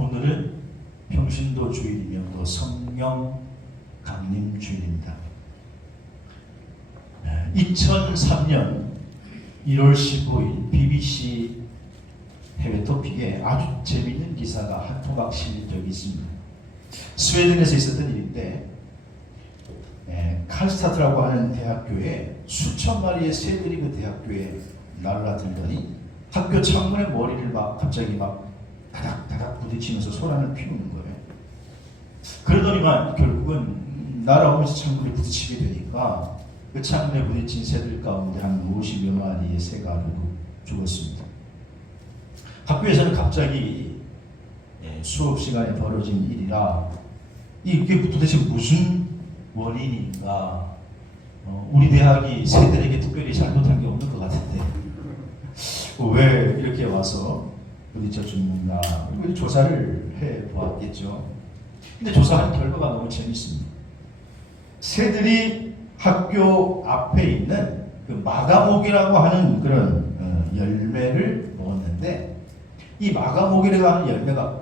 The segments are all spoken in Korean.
오늘은 평신도 주일이며 또 성령 강림 주일입니다. 2003년 1월 15일 BBC 해외 토픽에 아주 재미있는 기사가 한 토막 실린 적이 있습니다. 스웨덴에서 있었던 일인데 칼스타트라고 하는 대학교에 수천 마리의 새들이 그 대학교에 날아들더니 학교 창문에 머리를 갑자기 다닥다닥 부딪히면서 소란을 피우는 거예요. 그러더니만 결국은 날아오면서 창문에 부딪히게 되니까 그 창문에 부딪힌 새들 가운데 한 50여 마리의 새가 죽었습니다. 학교에서는 갑자기 수업 시간에 벌어진 일이라 이게 도대체 무슨 원인인가, 우리 대학이 새들에게 특별히 잘못한 게 없는 것 같은데 왜 이렇게 와서 부딪혀 죽는가, 조사를 해보았겠죠. 근데 조사한 결과가 너무 재밌습니다. 새들이 학교 앞에 있는 그 마가목이라고 하는 그런 열매를 먹었는데, 이 마가목이라고 하는 열매가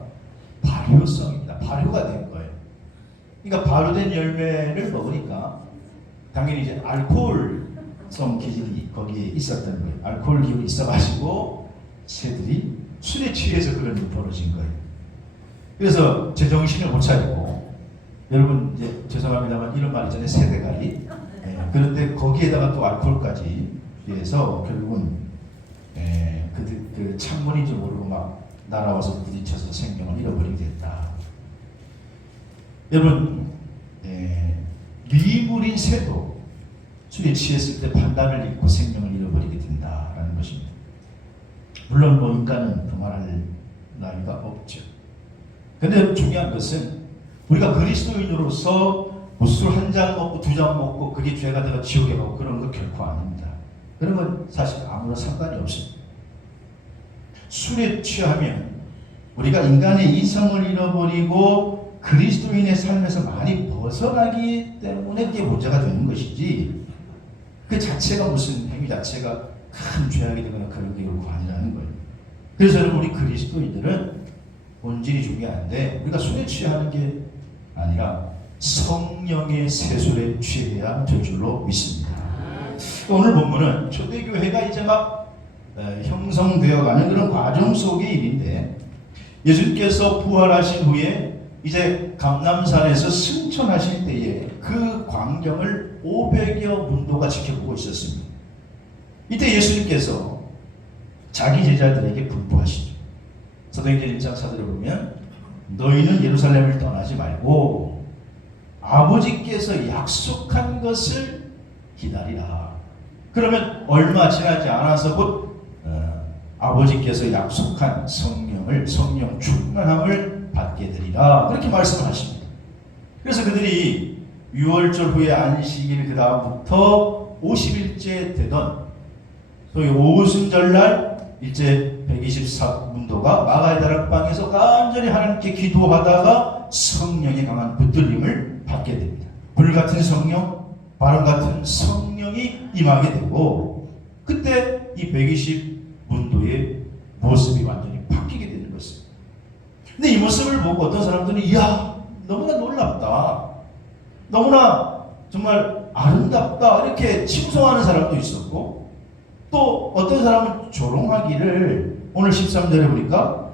발효성입니다. 발효가 된 거예요. 그러니까 발효된 열매를 먹으니까 당연히 이제 알코올성 기질이 거기에 있었던 거예요. 알코올 기운이 있어가지고 새들이 술에 취해서 그런 일이 벌어진 거예요. 그래서 제정신을 못 차리고, 여러분 이제 죄송합니다만 이런 말 있잖아요, 새대가리. 그런데 거기에다가 또 알코올까지 해서 결국은 그 창문인 줄 모르고 막 날아와서 부딪혀서 생명을 잃어버리게 됐다. 여러분, 미물인 새도 술에 취했을 때 판단을 잃고 생명을 잃어버리게 된다라는 것입니다. 물론 뭐 인간은 그말할 나위가 없죠. 근데 중요한 것은 우리가 그리스도인으로서 뭐 술 한 잔 먹고 두 잔 먹고 그게 죄가 되어 지옥에 가고 그런 거 결코 아닙니다. 그런 건 사실 아무런 상관이 없습니다. 술에 취하면 우리가 인간의 이성을 잃어버리고 그리스도인의 삶에서 많이 벗어나기 때문에 그게 문제가 되는 것이지, 그 자체가 무슨 행위 자체가 큰 죄악이 되거나 그런 게 결코 아니라는 거예요. 그래서 여러분, 우리 그리스도인들은 본질이 중요한데 우리가 술에 취하는 게 아니라 성령의 세술에 취해야 될 줄로 믿습니다. 오늘 본문은 초대교회가 이제 막 형성되어가는 그런 과정 속의 일인데, 예수님께서 부활하신 후에 이제 감람산에서 승천하실 때에 그 광경을 500여 문도가 지켜보고 있었습니다. 이때 예수님께서 자기 제자들에게 분부하시죠. 사도행전 1장 4절에 보면 너희는 예루살렘을 떠나지 말고 아버지께서 약속한 것을 기다리라. 그러면 얼마 지나지 않아서 곧 아버지께서 약속한 성령 충만함을 받게 되리라. 그렇게 말씀을 하십니다. 그래서 그들이 유월절 후에 안식일 그 다음부터 50일째 되던 소위 오순절날 일제 124문도가 마가의 다락방에서 간절히 하나님께 기도하다가 성령의 강한 붙들림을 받게 됩니다. 불같은 성령, 바람같은 성령이 임하게 되고, 그때 이 120문도의 모습이 완전히 바뀌게 되는 것입니다. 근데 이 모습을 보고 어떤 사람들은 이야, 너무나 놀랍다, 너무나 정말 아름답다, 이렇게 칭송하는 사람도 있었고, 또 어떤 사람은 조롱하기를, 오늘 13절에 보니까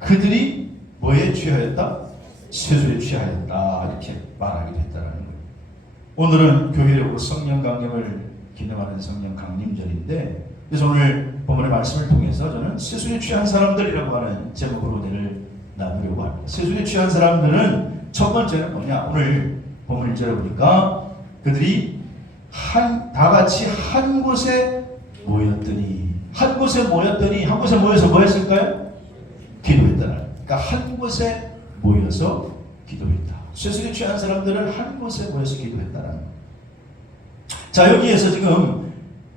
그들이 뭐에 취하였다? 세술에 취하였다, 이렇게 말하기도 했다는 거예요. 오늘은 교회로 성령 강림을 기념하는 성령 강림절인데, 그래서 오늘 본문의 말씀을 통해서 저는 세술에 취한 사람들이라고 하는 제목으로 오늘 나누려고 합니다. 세술에 취한 사람들은 첫 번째는 뭐냐? 오늘 본문 1절에 보니까 그들이 다 같이 한 곳에 모였더니, 한 곳에 모여서 뭐 했을까요? 기도했다는. 그러니까 한 곳에 모여서 기도했다. 쇠술에 취한 사람들은 한 곳에 모여서 기도했다는 거예요. 자, 여기에서 지금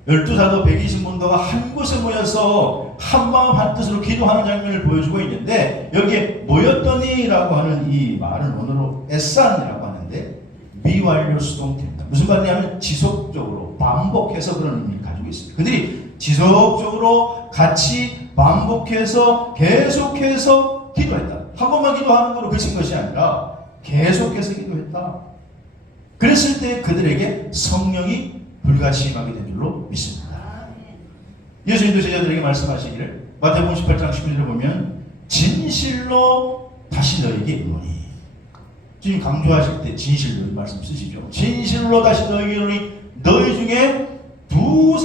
12사도 120문도가 한 곳에 모여서 한 마음 한 뜻으로 기도하는 장면을 보여주고 있는데, 여기에 모였더니라고 하는 이 말은 원어로 에산이라고 하는데 미완료 수동태입니다. 무슨 말이냐면 지속적으로 반복해서 그런 의미를 가지고 있습니다. 그들이 지속적으로 같이 반복해서 계속해서 기도했다. 한 번만 기도하는 거로 그친 것이 아니라 계속해서 기도했다. 그랬을 때 그들에게 성령이 불같이 임하게 된 줄로 믿습니다. 예수님도 제자들에게 말씀하시기를 마태복음 18장 19절을 보면 진실로 다시 너에게 이르노니, 지금 강조하실 때 진실로 이 말씀 쓰시죠. 진실로 다시 너에게 이르노니 너희 중에 두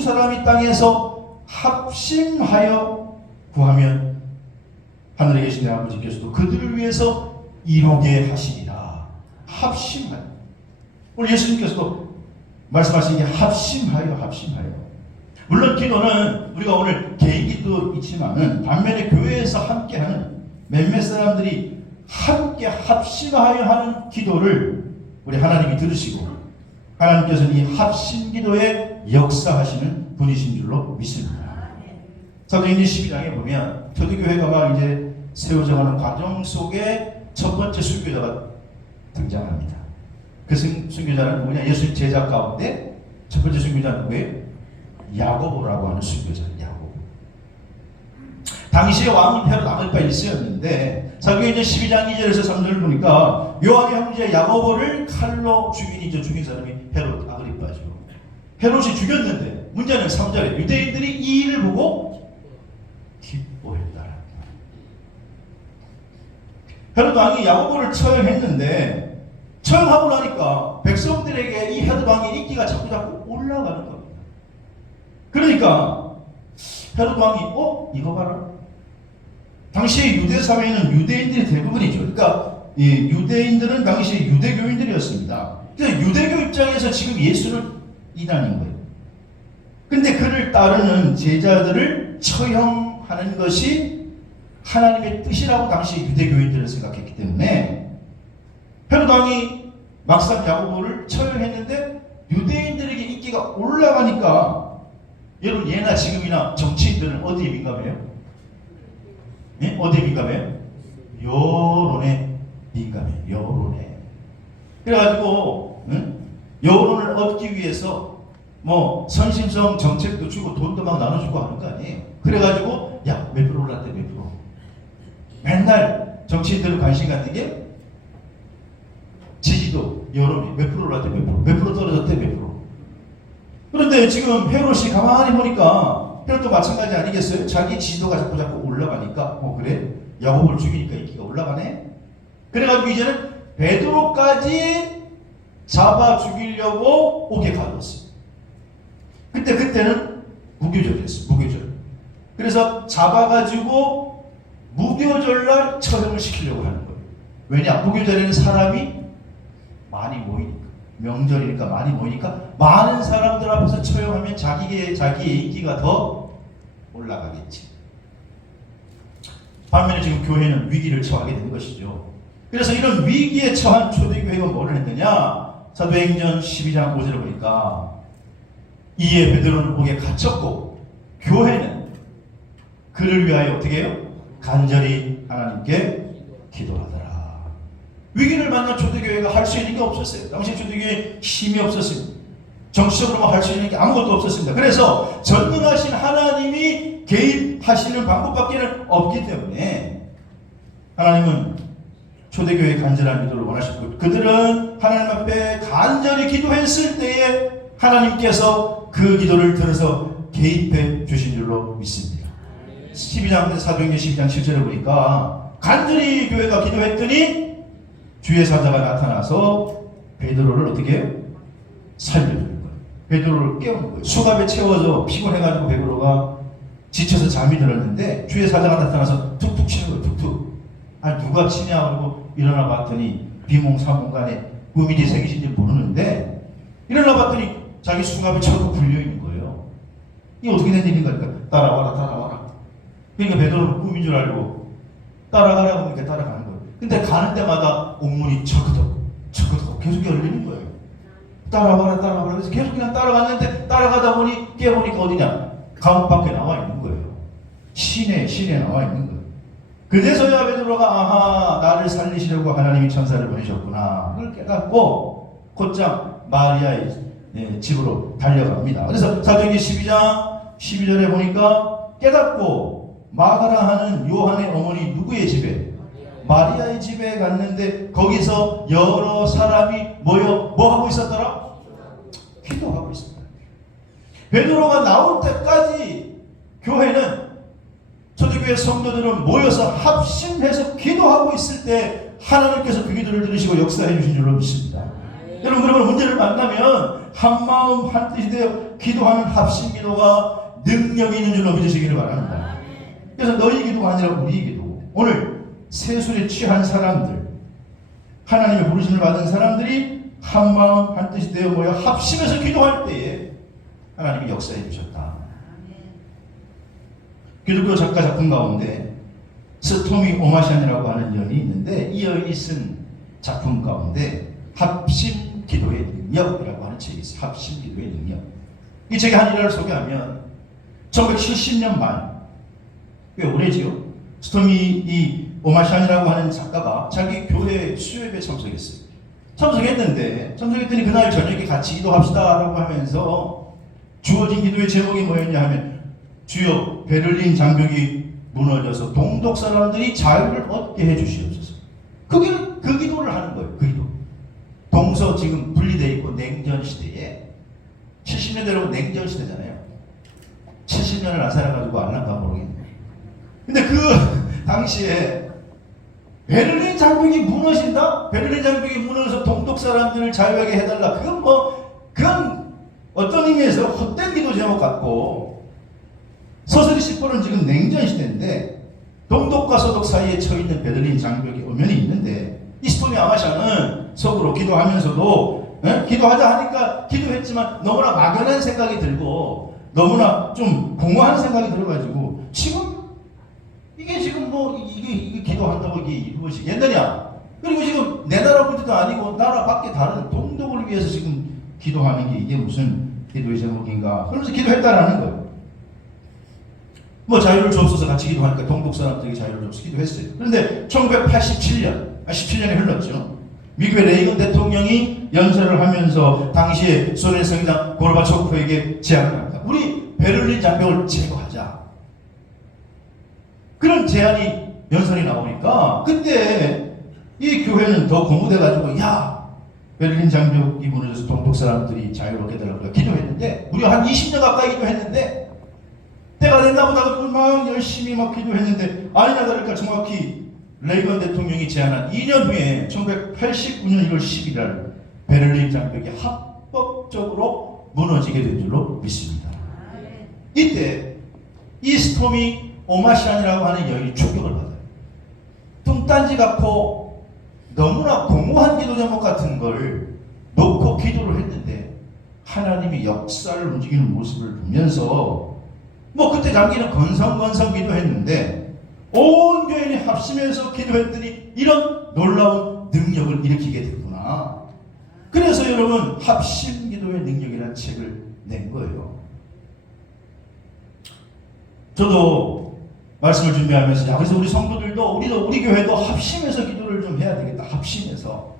사람이 땅에서 합심하여 구하면 하늘에 계신 내 아버지께서도 그들을 위해서 이루게 하시리라. 합심하여. 오늘 예수님께서도 말씀하신 게 합심하여. 물론 기도는 우리가 오늘 개인 기도 있지만은 반면에 교회에서 함께하는 몇몇 사람들이 함께 합심하여 하는 기도를 우리 하나님이 들으시고 하나님께서는 이 합심 기도에 역사하시는 분이신 줄로 믿습니다. 사도행전 12장에 보면 초대교회가 막 이제 세워져가는 과정 속에 첫 번째 순교자가 등장합니다. 그 순교자는 누구냐? 예수님 제자 가운데 첫 번째 순교자는 누구예요? 야고보라고 하는 순교자예요. 야고보. 당시에 왕은 헤롯 아그리파 1세였는데 사도행전 12장 2절에서 3절을 보니까 요한의 형제 야고보를 칼로 죽인 사람이 헤롯 아그리파죠. 헤롯이 죽였는데 문제는 3절에 유대인들이 이 일을 보고 기뻐했다. 헤롯 왕이 야고보를 처형했는데 처형하고 나니까 백성들에게 이 헤롯 왕의 인기가 자꾸 올라가는 겁니다. 그러니까 헤롯 왕이 이거 봐라. 당시에 유대 사회에는 유대인들이 대부분이죠. 그러니까 유대인들은 당시에 유대교인들이었습니다. 그래서 유대교 입장에서 지금 예수는 이단인 거예요. 근데 그를 따르는 제자들을 처형하는 것이 하나님의 뜻이라고 당시 유대교인들은 생각했기 때문에 헤롯 왕이 막상 야고보를 처형했는데 유대인들에게 인기가 올라가니까 여러분 예나 지금이나 정치인들은 어디에 민감해요? 네? 어디에 민감해요? 여론에 민감해요. 여론에. 그래가지고 여론을 얻기 위해서 뭐 선심성 정책도 주고 돈도 막 나눠주고 하는 거 아니에요. 그래가지고 야 몇 프로 올랐대 몇 프로. 맨날 정치인들은 관심 갖는 게 지지도 여론이 몇 프로 올랐대 몇 프로 떨어졌대 몇 프로. 그런데 지금 헤롯이 가만히 보니까 헤롯도 마찬가지 아니겠어요? 자기 지지도가 자꾸 올라가니까 그래? 야고보를 죽이니까 인기가 올라가네? 그래가지고 이제는 베드로까지 잡아 죽이려고 옥에 가뒀어요. 그때는 무교절이었어요. 무교절. 그래서 잡아가지고 무교절날 처형을 시키려고 하는 거예요. 왜냐? 무교절에는 사람이 많이 모이니까. 명절이니까 많이 모이니까 많은 사람들 앞에서 처형하면 자기의 인기가 더 올라가겠지. 반면에 지금 교회는 위기를 처하게 된 것이죠. 그래서 이런 위기에 처한 초대교회가 뭐를 했느냐? 사도행전 12장 5절을 보니까 이에 베드로는 옥에 갇혔고 교회는 그를 위하여 어떻게 해요? 간절히 하나님께 기도하더라. 위기를 만난 초대교회가 할 수 있는 게 없었어요. 당시 초대교회에 힘이 없었습니다. 정치적으로 할 수 있는 게 아무것도 없었습니다. 그래서 전능하신 하나님이 개입하시는 방법밖에는 없기 때문에 하나님은 초대교회의 간절한 기도를 원하셨고 그들은 하나님 앞에 간절히 기도했을 때에 하나님께서 그 기도를 들어서 개입해 주신 줄로 믿습니다. 12장 사도행전 12장 7절에 보니까 간절히 교회가 기도했더니 주의 사자가 나타나서 베드로를 어떻게 해요? 살려주는 거예요. 베드로를 깨우는 거예요. 수갑에 채워서 피곤해가지고 베드로가 지쳐서 잠이 들었는데 주의 사자가 나타나서 툭툭 치는 거예요. 툭툭. 누가 치냐 그러고 일어나 봤더니 비몽사몽간에 꿈이 새기신지 모르는데 일어나 봤더니 자기 수갑에 쳐서 굴려있는 거예요. 이게 어떻게 된 일인가? 그러니까 따라와라. 그러니까 베드로는 꿈인 줄 알고 따라가라고 하니까 따라가는 거예요. 근데 가는 데마다 옥문이 처그덕 계속 열리는 거예요. 따라가라. 그래서 계속 그냥 따라갔는데 따라가다 보니 깨보니까 어디냐? 감옥 밖에 나와 있는 거예요. 시내에 나와 있는 거예요. 그래서야 베드로가 아하 나를 살리시려고 하나님이 천사를 보내셨구나. 그걸 깨닫고 곧장 마리아의 집으로 달려갑니다. 그래서 사도행전 12장 12절에 보니까 깨닫고 마가라 하는 요한의 어머니 누구의 집에? 마리아의 집에 갔는데 거기서 여러 사람이 모여 뭐 하고 있었더라? 기도하고 있었다. 베드로가 나올 때까지 교회는, 초대교회 성도들은 모여서 합심해서 기도하고 있을 때 하나님께서 그 기도를 들으시고 역사해 주신 줄로 믿습니다. 여러분, 그러면 문제를 만나면 한마음 한뜻이 되어 기도하는 합심 기도가 능력이 있는 줄로 믿으시기를 바랍니다. 그래서 너희 기도가 아니라 우리 기도. 오늘 세술에 취한 사람들, 하나님의 부르심을 받은 사람들이 한마음 한뜻이 되어 모여 합심해서 기도할 때에 하나님이 역사해 주셨다. 기독교 작가 작품 가운데 스토미 오마샨이라고 하는 여인이 있는데, 이 여인이 쓴 작품 가운데 합심 기도의 능력이라고 하는 책이 있어요. 합심 기도의 능력. 이 책의 한 일화를 소개하면 1970년 말, 꽤 오래지요. 스토미 이 오마샨이라고 하는 작가가 자기 교회 수요예배에 참석했어요. 참석했더니 그날 저녁에 같이 기도합시다 라고 하면서 주어진 기도의 제목이 뭐였냐 하면, 주여 베를린 장벽이 무너져서 동독 사람들이 자유를 얻게 해주시옵소서. 그 기도를 하는 거예요. 그 기도. 동서 지금 분리되어 있고 냉전 시대에, 70년대로 냉전 시대잖아요. 70년을 안 살아가지고 알란가 모르겠네. 근데 그 당시에 베를린 장벽이 무너진다? 베를린 장벽이 무너져서 동독 사람들을 자유하게 해달라. 그건 어떤 의미에서 헛된 기도 제목 같고, 서서히 씹어는 지금 냉전 시대인데 동독과 서독 사이에 처있는 베를린 장벽이 엄연히 있는데, 이 스토미 아마샨은 속으로 기도하면서도 기도하자 하니까 기도했지만 너무나 막연한 생각이 들고 너무나 좀 공허한 생각이 들어가지고, 이게 기도한다고 이게 이루어지겠느냐? 그리고 지금 내 나라 문제도 아니고 나라 밖에 다른 동독을 위해서 지금 기도하는 게 이게 무슨 기도의 제목인가? 그러면서 기도했다라는 거예요. 뭐 자유를 주옵소서 같이 기도하니까 동독 사람들에게 자유를 주옵소서 기도했어요. 그런데 17년이 흘렀죠. 미국의 레이건 대통령이 연설을 하면서 당시에 소련 성장 고르바초프에게 제안을 합니다. 우리 베를린 장벽을 제거하자. 그런 제안이 연설이 나오니까 그때 이 교회는 더 고무돼가지고, 야, 베를린 장벽이 무너져서 동독 사람들이 자유를 얻게 해달라고 기도했는데, 무려 한 20년 가까이 기도했는데, 때가 됐나 보다 그러고 막 열심히 막 기도했는데, 아니나 다를까 정확히 레이건 대통령이 제안한 2년 후에 1989년 1월 11일 베를린 장벽이 합법적으로 무너지게 된 줄로 믿습니다. 이때 이 스토미 오마샨이라고 하는 여인이 충격을 받아요. 뚱딴지 같고 너무나 공허한 기도 제목 같은 걸 놓고 기도를 했는데, 하나님이 역사를 움직이는 모습을 보면서 그때 당기는 건성건성 기도했는데, 온 교인이 합심해서 기도했더니 이런 놀라운 능력을 일으키게 됐구나. 그래서 여러분, 합심 기도의 능력이라는 책을 낸 거예요. 저도 말씀을 준비하면서, 그래서 우리 성도들도, 우리 교회도 합심해서 기도를 좀 해야 되겠다. 합심해서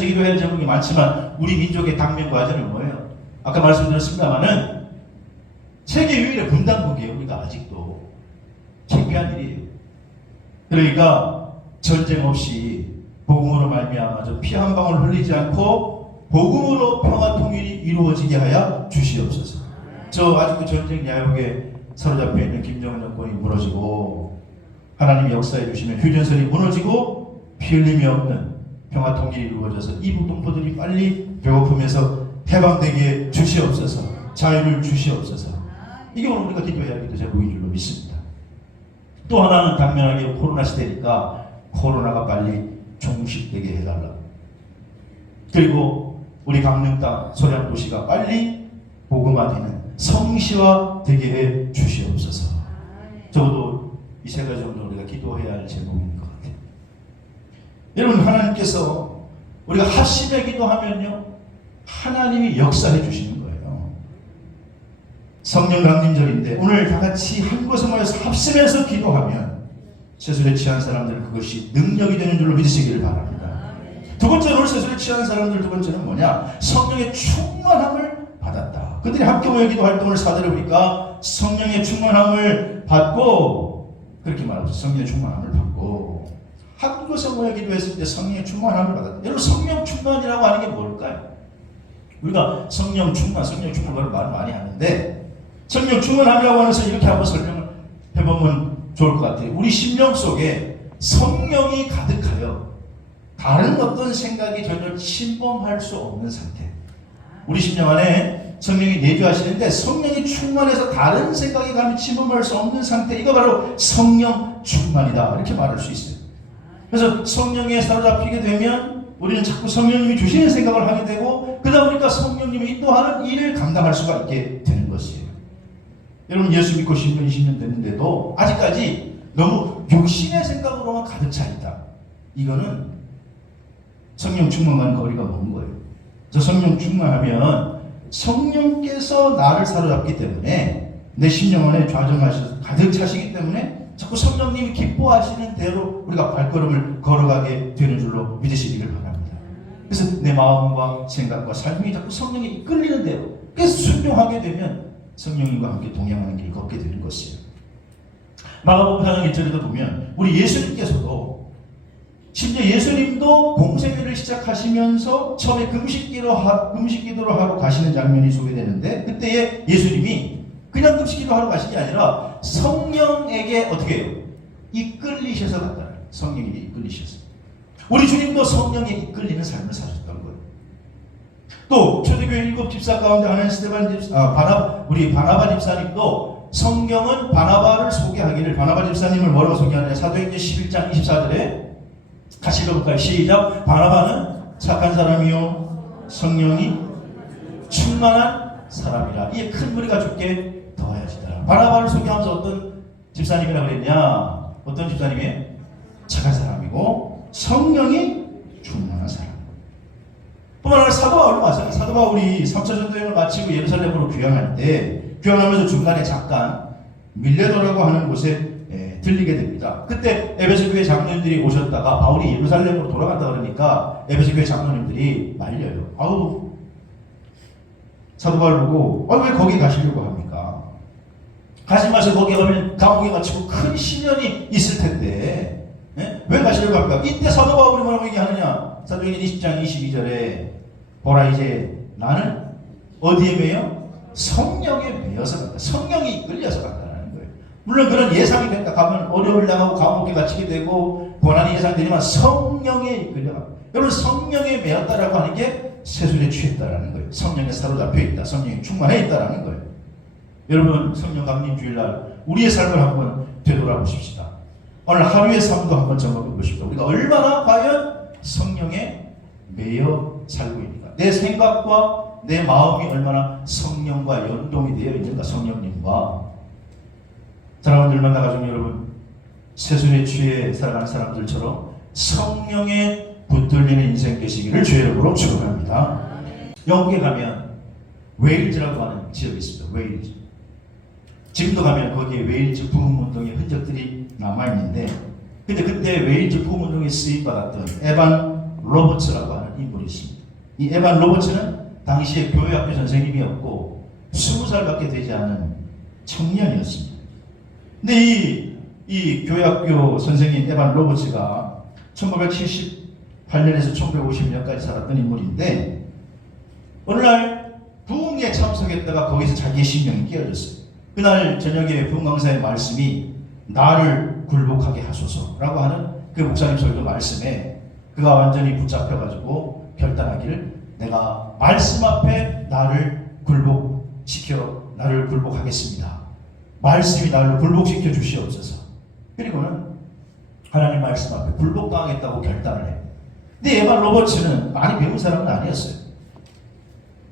기도해야 할 제목이 많지만 우리 민족의 당면 과제는 뭐예요? 아까 말씀드렸습니다마는 세계 유일의 분단국이에요. 우리가 아직도 창피한 일이에요. 그러니까 전쟁 없이 복음으로 말미암아 피 한 방울 흘리지 않고 복음으로 평화 통일이 이루어지게 하여 주시옵소서. 저 아직도 전쟁 야욕에 사로잡혀 있는 김정은 정권이 무너지고, 하나님이 역사해 주시면 휴전선이 무너지고 피 흘림이 없는 평화 통일이 이루어져서 이북 동포들이 빨리 배고픔에서 해방되게 주시옵소서. 자유를 주시옵소서. 이게 오늘 우리가 기도해야 할 기도 제목인 줄로 믿습니다. 또 하나는 당면하게 코로나 시대니까 코로나가 빨리 종식되게 해달라. 그리고 우리 강릉 땅 소량도시가 빨리 복음화되는 성시화 되게 해 주시옵소서. 적어도 이 세 가지 정도 우리가 기도해야 할 제목인 것 같아요. 여러분, 하나님께서 우리가 합심해 기도하면요, 하나님이 역사해 주시는 거예요. 성령 강림절인데 오늘 다 같이 한 곳에 모여서 합심해서 기도하면 세술에 취한 사람들은 그것이 능력이 되는 줄로 믿으시기를 바랍니다. 두 번째로 오늘 세술에 취한 사람들 두 번째는 뭐냐? 성령의 충만함을 받았다. 있습니다. 그들이 학교 모여 기도 활동을 사대로 보니까 성령의 충만함을 받고, 그렇게 말하죠. 성령의 충만함을 받고 학교에서 모여 기도했을 때 성령의 충만함을 받았다. 여러분, 성령 충만이라고 하는 게 뭘까요? 우리가 성령 충만 그걸 말 많이 하는데, 성령 충만함이라고 하는 것을 이렇게 한번 설명을 해보면 좋을 것 같아요. 우리 심령 속에 성령이 가득하여 다른 어떤 생각이 전혀 침범할 수 없는 상태. 우리 심령 안에 성령이 내주하시는데 성령이 충만해서 다른 생각이 감히 침범할 수 없는 상태, 이거 바로 성령 충만이다, 이렇게 말할 수 있어요. 그래서 성령에 사로잡히게 되면 우리는 자꾸 성령님이 주시는 생각을 하게 되고, 그러다 보니까 성령님이 인도하는 일을 감당할 수가 있게 되는 것이에요. 여러분, 예수 믿고 10년, 20년 됐는데도 아직까지 너무 육신의 생각으로만 가득 차 있다. 이거는 성령 충만과는 거리가 먼 거예요. 저 성령 충만하면 성령께서 나를 사로잡기 때문에, 내 심령 안에 좌정하셔서 가득 차시기 때문에 자꾸 성령님이 기뻐하시는 대로 우리가 발걸음을 걸어가게 되는 줄로 믿으시기를 바랍니다. 그래서 내 마음과 생각과 삶이 자꾸 성령에 이끌리는 대로, 그래서 순종하게 되면 성령님과 함께 동행하는 길을 걷게 되는 것이에요. 마가복음 4장 1절에도 보면 우리 예수님께서도, 심지어 예수님도 공생애를 시작하시면서 처음에 금식기도를 하러 가시는 장면이 소개되는데, 그때에 예수님이 그냥 금식기도 하러 가신 게 아니라 성령에게 어떻게 해요? 이끌리셔서 갔다. 성령에게 이끌리셔서. 우리 주님도 성령에 이끌리는 삶을 사셨던 거예요. 또 초대교회 7 집사 가운데 하나인 우리 바나바 집사님도 성경은 바나바를 소개하기를, 바나바 집사님을 뭐라고 소개하느냐, 사도행전 11장 24절에 같이 읽어볼까요? 시작. 바나바는 착한 사람이요 성령이 충만한 사람이라, 이에 큰 무리가 죽게 더하여지더라. 바나바를 소개하면서 어떤 집사님이라고 그랬냐? 어떤 집사님이? 착한 사람이고 성령이 충만한 사람. 뿐만 아니라 사도 바울도 마찬가지예요. 사도 바울이 3차 전도여행을 마치고 예루살렘으로 귀향할 때, 귀향하면서 중간에 잠깐 밀레도라고 하는 곳에 들리게 됩니다. 그때 에베소 교회 장로님들이 오셨다가 바울이 예루살렘으로 돌아간다 그러니까 에베소 교회 장로님들이 말려요. 아우, 사도 바울 보고 왜 거기 가시려고 합니까? 가지 마세요. 거기 가면 감옥에 갇히고 큰 시련이 있을 텐데 왜 가시려고 합니까? 이때 사도 바울이 뭐라고 얘기하느냐? 사도행전 20장 22절에 보라, 이제 나는 어디에 매여? 성령에 매여서 간다. 성령이 이끌려서 간다. 물론 그런 예상이 됐다 가면 어려움을 당하고 감옥에 갇히게 되고 고난이 예상되지만 성령에 이끌려가. 여러분, 성령에 매였다라고 하는 게 세술에 취했다라는 거예요. 성령에 사로잡혀 있다. 성령이 충만해 있다라는 거예요. 여러분, 성령 강림 주일날 우리의 삶을 한번 되돌아보십시다. 오늘 하루의 삶도 한번 점검해 보십시오. 우리가 얼마나 과연 성령에 매여 살고 있는가. 내 생각과 내 마음이 얼마나 성령과 연동이 되어 있는가. 성령님과. 사랑하는 열만나 가족 여러분, 세술에 취해 살아가는 사람들처럼 성령에 붙들리는 인생 되시기를 주의 이름으로 축원합니다. 영국에 가면 웨일즈라고 하는 지역이 있습니다. 웨일즈. 지금도 가면 거기에 웨일즈 부흥운동의 흔적들이 남아있는데, 근데 그때 웨일즈 부흥운동에 쓰임받았던 에반 로버츠라고 하는 인물이 있습니다. 이 에반 로버츠는 당시에 교회학교 선생님이었고 20살밖에 되지 않은 청년이었습니다. 근데 이 교회학교 선생님 에반 로버츠가 1978년에서 1950년까지 살았던 인물인데, 어느 날 부흥에 참석했다가 거기서 자기의 심령이 깨어졌어요. 그날 저녁에 부흥 강사의 말씀이 나를 굴복하게 하소서라고 하는 그 목사님 설교 말씀에 그가 완전히 붙잡혀가지고 결단하기를, 내가 말씀 앞에 나를 굴복하겠습니다. 말씀이 나를 굴복시켜 주시옵소서. 그리고는 하나님 말씀 앞에 굴복당하겠다고 결단을 해요. 근데 에반 로버츠는 많이 배운 사람은 아니었어요.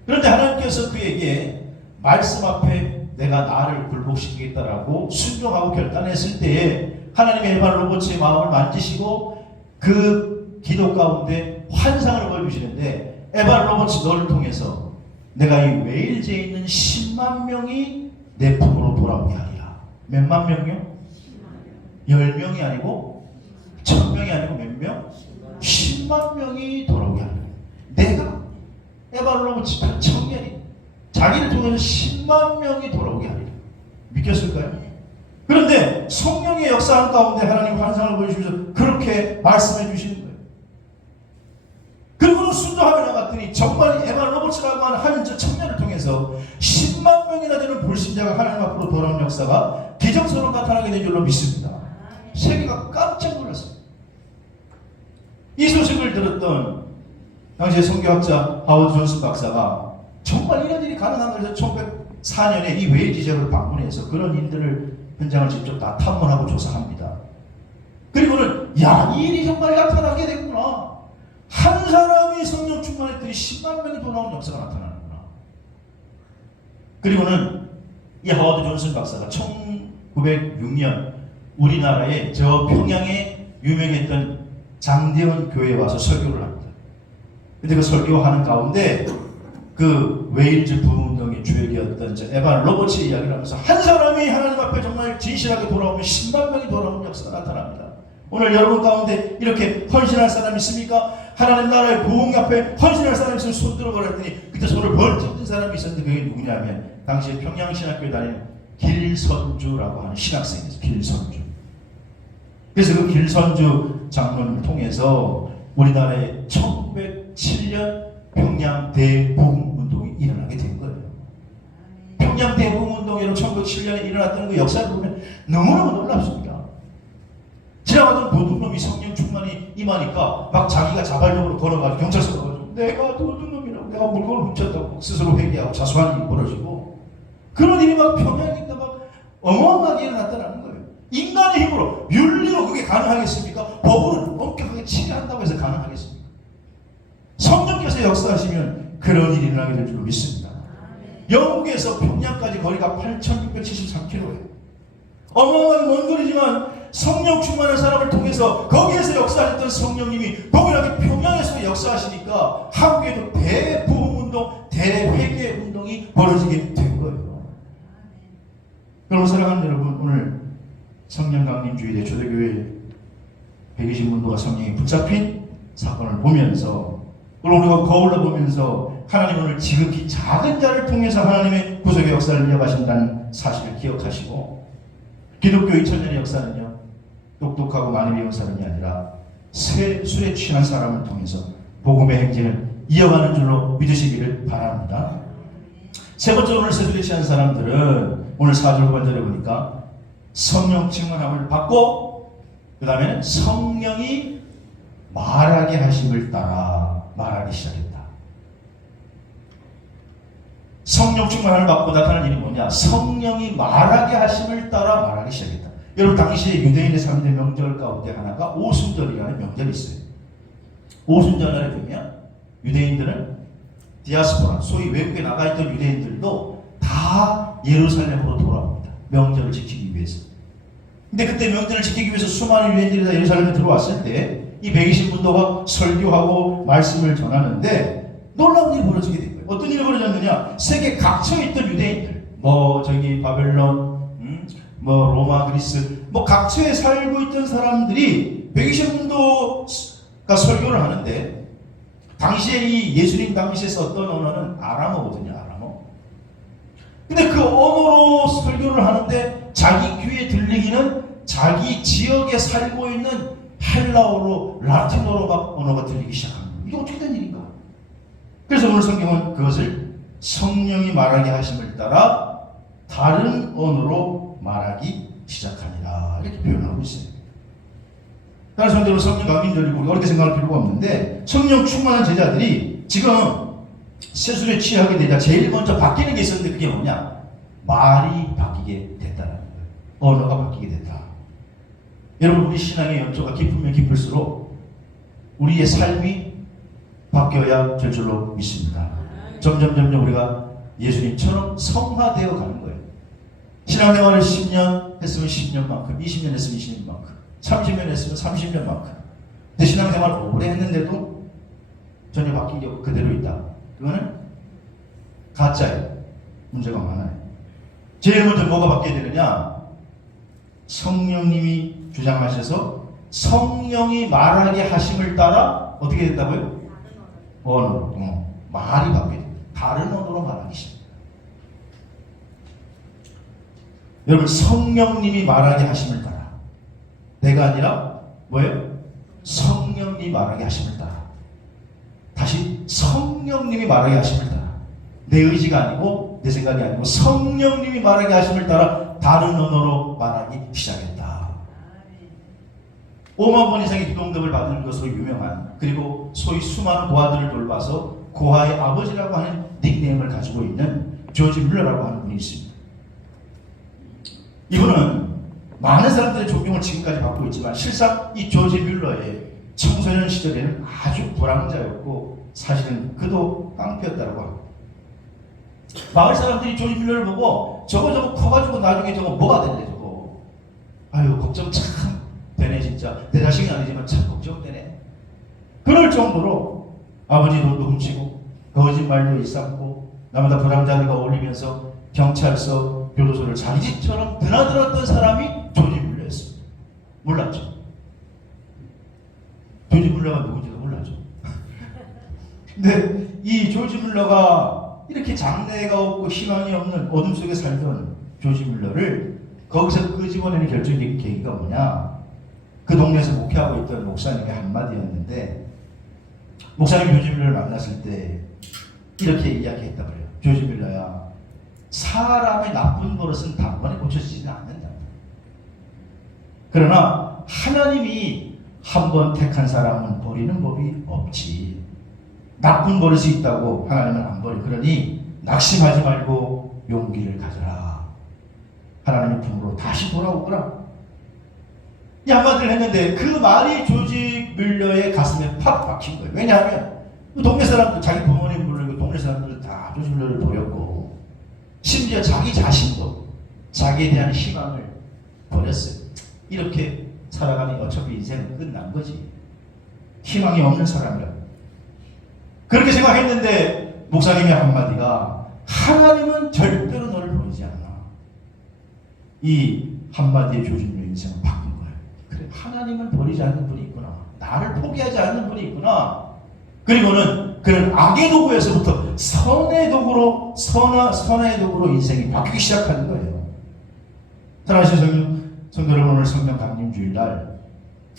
그런데 하나님께서 그에게 말씀 앞에 내가 나를 굴복시키겠다라고 순종하고 결단했을 때에 하나님의 에반 로버츠의 마음을 만지시고 그 기도 가운데 환상을 보여주시는데, 에반 로버츠, 너를 통해서 내가 이 웨일즈에 있는 10만 명이 내 품으로 돌아오게 하리라. 몇만 명이요? 10명이 아니고 1000명이 아니고 몇 명? 10만 명이 돌아오게 하리라. 내가 에반 로버츠 청년이 자기를 통해서 10만 명이 돌아오게 하리라. 믿겠을까요? 그런데 성령의 역사한 가운데 하나님 환상을 보여주셔서 그렇게 말씀해 주시는 거예요. 그리고는 순종하며 나갔더니 정말 에반 로버츠라고 하는 한 청년을 통해서 10만 명이나 되는 불신자가 하나님 앞으로 돌아오는 역사가 기적처럼 나타나게 된 줄로 믿습니다. 세계가 깜짝 놀랐어요. 이 소식을 들었던 당시의 선교학자 하워드 존슨 박사가 정말 이런 일이 가능한가 해서 1904년에 이 웨일 지역을 방문해서 그런 일들을 현장을 직접 다 탐문하고 조사합니다. 그리고는 이 일이 정말 나타나게 됐구나. 한 사람이 성령 충만했더니 10만 명이 돌아온 역사가 나타나는구나. 그리고는 이 하워드 존슨 박사가 1906년 우리나라의 저 평양에 유명했던 장대원 교회에 와서 설교를 합니다. 근데 그 설교하는 가운데 그 웨일즈 부흥운동의 주역이었던 에반 로버츠 이야기를 하면서 한 사람이 하나님 앞에 정말 진실하게 돌아오면 10만 명이 돌아오는 역사가 나타납니다. 오늘 여러분 가운데 이렇게 헌신할 사람 있습니까? 하나님 나라의 부흥 앞에 헌신할 사람 있으면 손 들어보라 했더니 그때 손을 벌쩍 든 사람이 있었는데 그게 누구냐면 당시에 평양신학교에 다니는 길선주라고 하는 신학생이었어요. 길선주. 그래서 그 길선주 장로님을 통해서 우리나라의 1907년 평양 대부흥운동이 일어나게 된 거예요. 평양 대부흥운동이 1907년에 일어났던 그 역사를 보면 너무너무 놀랍습니다. 지나가던 도둑놈이 성령 충만이 임하니까 막 자기가 자발적으로 걸어가지고 경찰서 가가지고 내가 도둑놈이라고 내가 물건을 훔쳤다고 스스로 회개하고 자수하는 일이 벌어지고 그런 일이 막 평양에 있다 막 어마어마하게 일어났다는 거예요. 인간의 힘으로 윤리로 그게 가능하겠습니까? 법으로 엄격하게 치료한다고 해서 가능하겠습니까? 성령께서 역사하시면 그런 일이 일어나게 될 줄 믿습니다. 영국에서 평양까지 거리가 8,673km예요. 어마어마하게 먼 거리지만 성령 충만한 사람을 통해서 거기에서 역사하셨던 성령님이 동일하게 평양에서 역사하시니까 한국에도 대부흥운동, 대회개운동이 벌어지게 된 거예요. 여러분 사랑하는 여러분, 오늘 성령강림주일의 초대교회 120문도가 성령이 붙잡힌 사건을 보면서 오늘 우리가 거울로 보면서 하나님 오늘 지극히 작은 자를 통해서 하나님의 구속의 역사를 이어가신다는 사실을 기억하시고 기독교 2000년의 역사는요 똑똑하고 많이 배운 사람이 아니라 술에 취한 사람을 통해서 복음의 행진을 이어가는 줄로 믿으시기를 바랍니다. 세 번째 오늘 술에 취한 사람들은 오늘 4절 5절에 보니까 성령 충만함을 받고 그 다음에는 성령이 말하게 하심을 따라 말하기 시작했다. 성령 충만함을 받고 나타나는 일이 뭐냐? 성령이 말하게 하심을 따라 말하기 시작했다. 여러분 당시에 유대인의 3대 명절 가운데 하나가 오순절이라는 명절이 있어요. 오순절날에 보면 유대인들은 디아스포라, 소위 외국에 나가 있던 유대인들도 다 예루살렘으로 돌아옵니다. 명절을 지키기 위해서. 근데 그때 명절을 지키기 위해서 수많은 유대인들이 다 예루살렘에 들어왔을 때 이 120문도가 설교하고 말씀을 전하는데 놀라운 일이 벌어지게 된 거예요. 어떤 일이 벌어졌느냐? 세계 각처에 있던 유대인들, 바벨론, 로마, 그리스, 각처에 살고 있던 사람들이 120문도가 설교를 하는데 당시에 이 예수님 당시에 썼던 언어는 아람어거든요. 아람어. 근데 그 언어로 설교를 하는데 자기 귀에 들리기는 자기 지역에 살고 있는 헬라어로 라틴어로 막 언어가 들리기 시작합니다. 이게 어떻게 된 일인가? 그래서 오늘 성경은 그것을 성령이 말하게 하심을 따라 다른 언어로 말하기 시작하니라 이렇게 표현하고 있어요. 다른 성대로 성령 강림절이고 우리가 어렵게 생각할 필요가 없는데 성령 충만한 제자들이 지금 세술에 취하게 되자 제일 먼저 바뀌는 게 있었는데 그게 뭐냐? 말이 바뀌게 됐다는 거예요. 언어가 바뀌게 됐다. 여러분 우리 신앙의 연조가 깊으면 깊을수록 우리의 삶이 바뀌어야 될 줄로 믿습니다. 점점 우리가 예수님처럼 성화되어 가는 거예요. 신앙생활을 10년 했으면 10년만큼, 20년 했으면 20년만큼, 30년 했으면 30년만큼. 근데 신앙생활 오래 했는데도 전혀 바뀐 게 없고 그대로 있다. 그거는 가짜예요. 문제가 많아요. 제일 먼저 뭐가 바뀌어야 되느냐? 성령님이 주장하셔서 성령이 말하게 하심을 따라 어떻게 됐다고요? 언어로. 말이 바뀌어요. 다른 언어로 말하기 시작. 여러분 성령님이 말하게 하심을 따라. 내가 아니라 뭐예요? 성령님이 말하게 하심을 따라. 다시 성령님이 말하게 하심을 따라. 내 의지가 아니고 내 생각이 아니고 성령님이 말하게 하심을 따라 다른 언어로 말하기 시작했다. 5만 번 이상의 기도응답을 받은 것으로 유명한, 그리고 소위 수많은 고아들을 돌봐서 고아의 아버지라고 하는 닉네임을 가지고 있는 조지 뮬러라고 하는 분이 있습니다. 이분은 많은 사람들의 존경을 지금까지 받고 있지만 실상 이 조지 뮬러의 청소년 시절에는 아주 불황자였고 사실은 그도 깡패였다고 합니다. 마을 사람들이 조지 뮬러를 보고 저거 커가지고 나중에 저거 뭐가 된대 저거. 아유 걱정 참 되네 진짜. 내 자식은 아니지만 참 걱정되네. 그럴 정도로 아버지 돈도 훔치고 거짓말도 일삼고 나마다 불황자들과 어울리면서 경찰서, 교도소를 자기 집처럼 드나들었던 사람이 조지 뮬러였습니다. 몰랐죠? 조지 뮬러가 누군지도 몰랐죠? 근데 이 조지 뮬러가 이렇게 장래가 없고 희망이 없는 어둠 속에 살던 조지 뮬러를 거기서 끄집어내는 결정적인 계기가 뭐냐? 그 동네에서 목회하고 있던 목사님의 한마디였는데, 목사님 조지 뮬러를 만났을 때 이렇게 이야기했다 그래요. 조지 뮬러야, 사람의 나쁜 버릇은 단번에 고쳐지지는 않는다. 그러나 하나님이 한번 택한 사람은 버리는 법이 없지. 나쁜 버릇이 있다고 하나님은 안 버려. 그러니 낙심하지 말고 용기를 가져라. 하나님의 품으로 다시 돌아오거라. 이 한마디를 했는데 그 말이 조지 뮬러의 가슴에 팍 박힌 거예요. 왜냐하면 동네 사람들, 자기 부모님 부르고 동네 사람들은 다 조지 뮬러를 버렸고 심지어 자기 자신도 자기에 대한 희망을 버렸어요. 이렇게 살아가니 어차피 인생은 끝난 거지. 희망이 없는 사람이라. 그렇게 생각했는데 목사님의 한마디가 하나님은 절대로 너를 버리지 않아. 이 한마디의 조지 뮬러 인생을 바꾼 거예요. 그래, 하나님은 버리지 않는 분이 있구나. 나를 포기하지 않는 분이 있구나. 그리고는 그는 악의 도구에서부터 선의 도구로, 선의 도구로 인생이 바뀌기 시작하는 거예요. 사랑하시는 성도 여러분, 오늘 성령 강림 주일날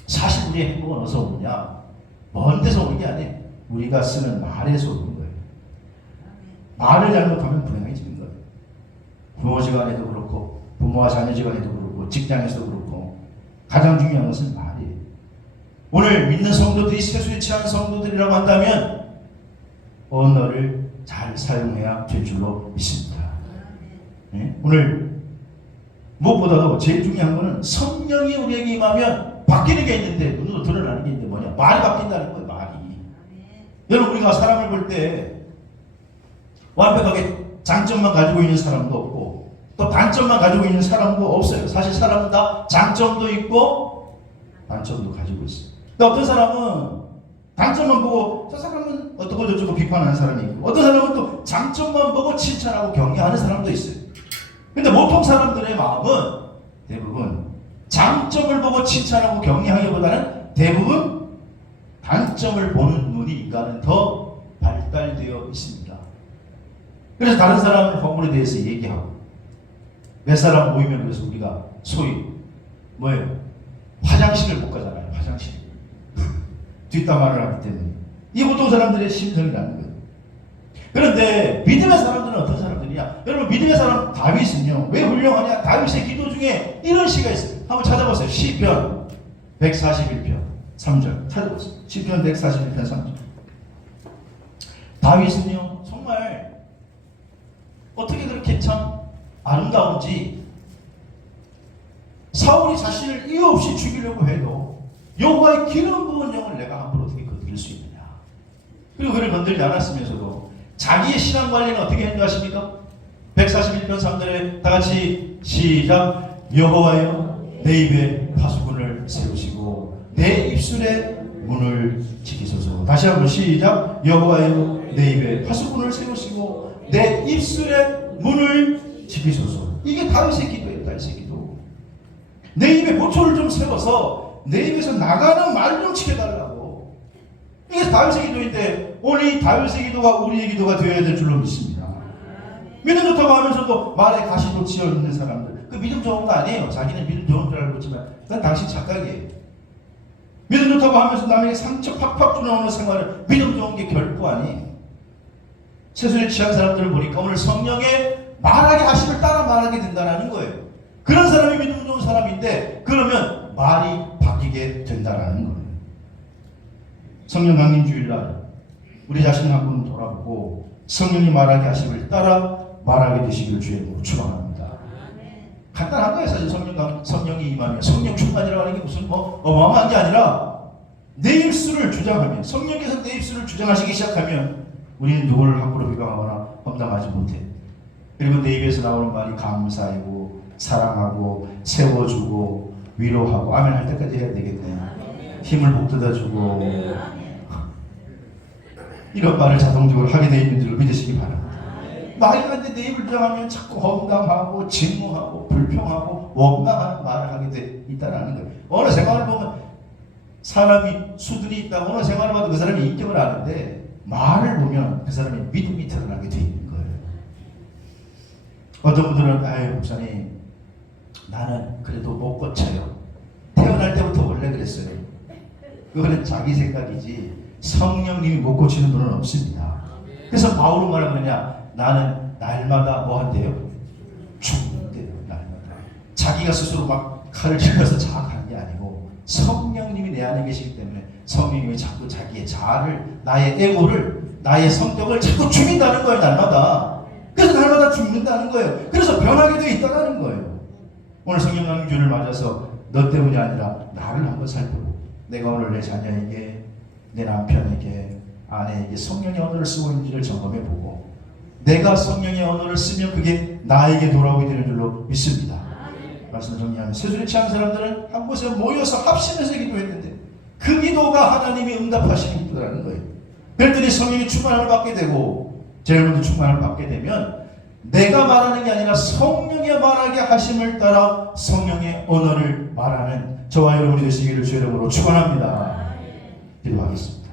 사실 우리의 행복은 어디서 오느냐? 먼 데서 오는 게 아니에요. 우리가 쓰는 말에서 오는 거예요. 말을 잘못하면 불행해지는 거예요. 부모지간에도 그렇고 부모와 자녀지간에도 그렇고 직장에서도 그렇고 가장 중요한 것은 말이에요. 오늘 믿는 성도들이 세수에 취한 성도들이라고 한다면 언어를 잘 사용해야 될 줄로 믿습니다. 네? 오늘 무엇보다도 제일 중요한 것은 성령이 우리에게 임하면 바뀌는 게 있는데, 눈으로 드러나는 게 있는데 뭐냐? 말이 바뀐다는 거예요. 말이. 여러분, 우리가 사람을 볼 때 완벽하게 장점만 가지고 있는 사람도 없고 또 단점만 가지고 있는 사람도 없어요. 사실 사람은 다 장점도 있고 단점도 가지고 있어요. 근데 어떤 사람은 단점만 보고 저 사람은 어떻고 저쩌고 비판하는 사람이 있고, 어떤 사람은 또 장점만 보고 칭찬하고 격려하는 사람도 있어요. 근데 보통 사람들의 마음은 대부분 장점을 보고 칭찬하고 격려하기보다는 대부분 단점을 보는 눈이 인간은 더 발달되어 있습니다. 그래서 다른 사람의 허물에 대해서 얘기하고, 몇 사람 모이면 그래서 우리가 소위 뭐예요? 화장실을 못 가잖아요. 화장실. 뒷담화를 하기 때문에. 이 보통 사람들의 심성이라는 거예요. 그런데 믿음의 사람들은 어떤 사람들이냐? 여러분, 믿음의 사람 다윗은요, 왜 훌륭하냐? 다윗의 기도 중에 이런 시가 있어요. 한번 찾아보세요. 시편 141편 3절 찾아보세요. 시편 141편 3절. 다윗은요, 정말 어떻게 그렇게 참 아름다운지, 사울이 자신을 이유 없이 죽이려고 해도 여호와의 기름 부은 영을 내가 함부로 어떻게 건드릴 수 있느냐. 그리고 그를 건드리지 않았으면서도 자기의 신앙 관리는 어떻게 했는지 아십니까? 141편 3절에 다같이 시작. 여호와여, 내 입에 파수꾼을 세우시고 내 입술에 문을 지키소서. 다시 한번 시작. 여호와여, 내 입에 파수꾼을 세우시고 내 입술에 문을 지키소서. 이게 다윗의 기도예요. 다윗의 기도. 내 입에 보초를 좀 세워서 내 입에서 나가는 말 좀 지켜달라고. 이게 다윗의 기도인데, 오늘 이 다윗의 기도가 우리의 기도가 되어야 될 줄로 믿습니다. 믿음 좋다고 하면서도 말에 가시도 치어 있는 사람들, 그 믿음 좋은 거 아니에요. 자기는 믿음 좋은 줄 알고 있지만 그건 당신 착각이에요. 믿음 좋다고 하면서 남에게 상처 팍팍 주는 생활은 믿음 좋은 게 결코 아니에요. 세상에 취한 사람들을 보니까 오늘 성령의 말하게 하심을 따라 말하게 된다는 거예요. 그런 사람이 믿음 좋은 사람인데 그러면 말이 바뀌게 된다는 거예요. 성령 강림 주일날 우리 자신을 한번 돌아보고 성령이 말하게 하심을 따라 말하게 되시기를 주의 이름으로 축원합니다. 간단한 거예요. 사실 성령이 임하면 성령 충만이라고 하는 게 무슨 어마어마한 게 아니라 내 입술을 주장하면 성령께서 내 입술을 주장하시기 시작하면 우리는 누구를 함부로 비방하거나 험담하지 못해. 그리고 내 입에서 나오는 말이 감사이고 사랑하고 세워주고 위로하고 아멘 할 때까지 해야 되겠네. 힘을 북돋아주고 이런 말을 자동적으로 하게 되어 있는 줄 믿으시기 바랍니다. 말이 안 돼 내 입을 주장하면 자꾸 험담하고 직무하고 불평하고 원망하는 말을 하게 돼 있다는 거예요. 어느 생활을 보면 사람이 수준이 있다. 어느 생활을 봐도 그 사람이 인격을 아는데 말을 보면 그 사람이 믿음이 드러나게 돼 있는 거예요. 어떤 분들은 아유 목사님 나는 그래도 못 고쳐요. 태어날 때부터 원래 그랬어요. 그거는 자기 생각이지 성령님이 못 고치는 분은 없습니다. 그래서 바울은 뭐라 그러냐? 나는 날마다 뭐 한대요? 죽는데요. 날마다. 자기가 스스로 막 칼을 찔러서 자학한 게 아니고 성령님이 내 안에 계시기 때문에 성령님이 자꾸 자기의 자아를 나의 에고를 나의 성격을 자꾸 죽인다는 거예요. 날마다. 그래서 날마다 죽는다는 거예요. 그래서 변하게 되어 있다는 거예요. 오늘 성령 강림주를 맞아서 너 때문이 아니라 나를 한번 살펴보고 내가 오늘 내 자녀에게 내 남편에게 아내에게 성령의 언어를 쓰고 있는지를 점검해보고 내가 성령의 언어를 쓰면 그게 나에게 돌아오게 되는 줄로 믿습니다. 말씀을 정리하면 세술에 취한 사람들은 한 곳에 모여서 합심해서 기도했는데 그 기도가 하나님이 응답하시는 기도라는 거예요. 그랬더니 성령의 충만함을 받게 되고 제일 먼저 충만함을 받게 되면 내가 말하는 게 아니라 성령의 말하게 하심을 따라 성령의 언어를 말하는 저와 여러분이 되시기를 주의 이름으로 축원합니다. 기도하겠습니다.